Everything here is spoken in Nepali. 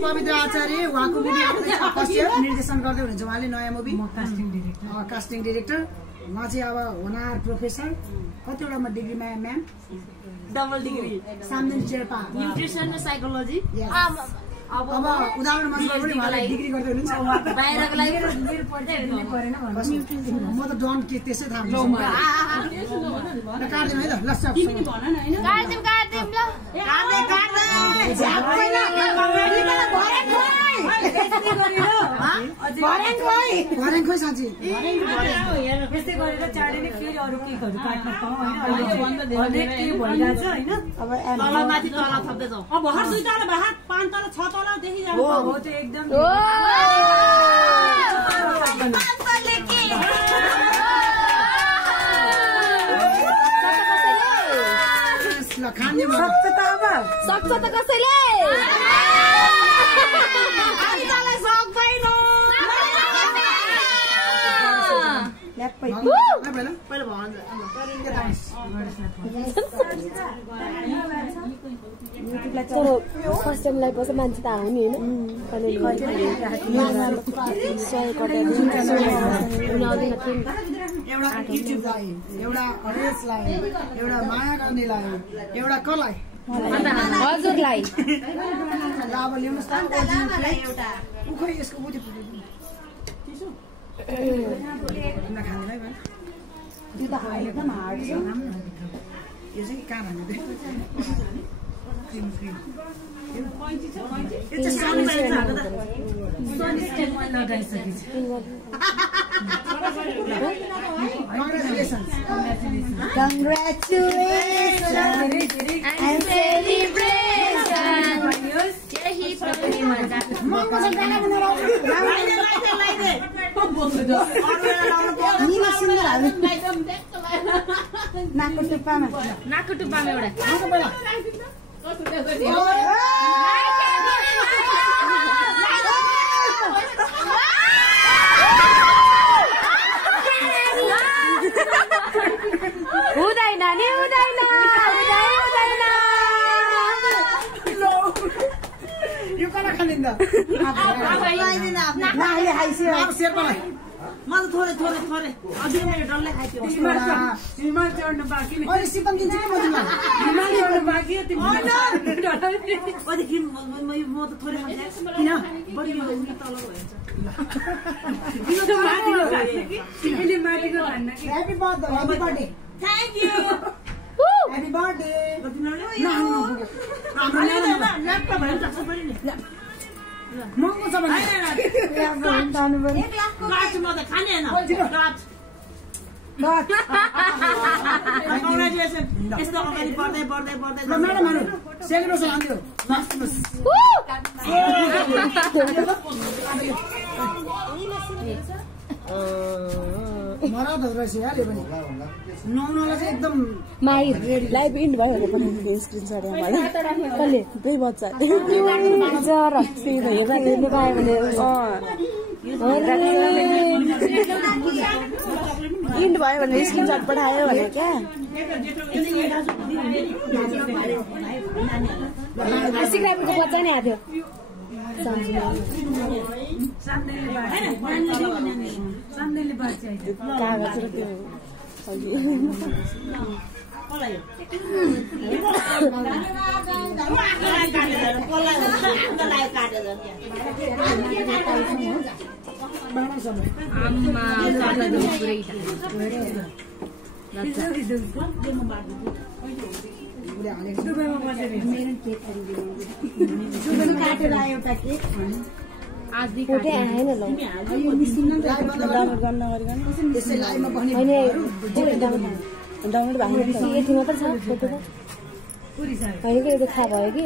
पवित्र आचार्य उहाँको मुभी निर्देशन गर्दै हुनुहुन्छ उहाँले नयाँ मुभी कास्टिङ डिरेक्टर उहाँ चाहिँ अब होनार प्रोफेसर कतिवटामा डिग्रीमा म्याम डबल डिग्री सामदिन शेर्पा न्युट्रिसन र साइकोलोजी अब उदाहरणमा पनि उहाँले डिग्री गर्दै हुनुहुन्छ बाहिरको लागि मेरो पढ्दै हुनु परेन म त डन के त्यसै थाहा हुन्छ काट्दिम है त ल तिमी नि भन न हैन काट्दिम ल भरेन खोइ साँच्ची यस्तै गरेर चाँडै फेरि अरू केकहरू काट्न पाऊँ होइन अनेक के भइरहेछ होइन अब माथि तल थप्दै जाऊ अब भर 2 तल भात 5 तल 6 तल देखि जान्छ हो त्यो एकदम खाने सक्छ त कसैले फर्स्ट टाइम लाइफ मान्छे त आउने एउटा युट्युबलाई एउटा अडियन्सलाई एउटा माया गर्नेलाई एउटा कसलाई हजुरलाई अब ल्याउनुहोस् त खै यसको बुझे खाँदैन त्यो त एकदम हार्ड छ यो चाहिँ कहाँ भन्नु नाकको टुप्पामा एउटा हुँदैन नि हुँदैन यो कला खालिन्छ म त थोरै अझै मेरो डल्लै खाइदियो हिमाल चढ्नु बाँकी अहिले सिपम दिन्छ कि मजुमा हिमाल चढ्नु बाँकी हो तिमी अझै म त थोरै किन बढी यो तल भइन्छ तिमीले माथिको भन्न कि happy birthday thank you happy birthday laptop भयो सक्छ पनि नि महँगो छ भने काट्छु म त खाने हैन कङ्ग्रेचुलेसन यस्तो अगाडि बढ्दै म्याडमहरु सेलिब्रेसन आउँथ्यो मराद रहेछ याले पनि नुहाउनलाई चाहिँ एकदम माहिर लाइभ इन्ड भयो भने पनि स्क्रिनशट कसले दुई बच्चा जरा त्यही भयो हेर्नु पायो भने इन्ड भयो भने स्क्रिनशट पठायो भने क्या सिक्राइबको बच्चा नै आएको थियो सामनेले बाँच्छ कागज र त्यो डाउनलोड भएको यति मात्र छ फोटो त होइन कि यो थाहा भयो कि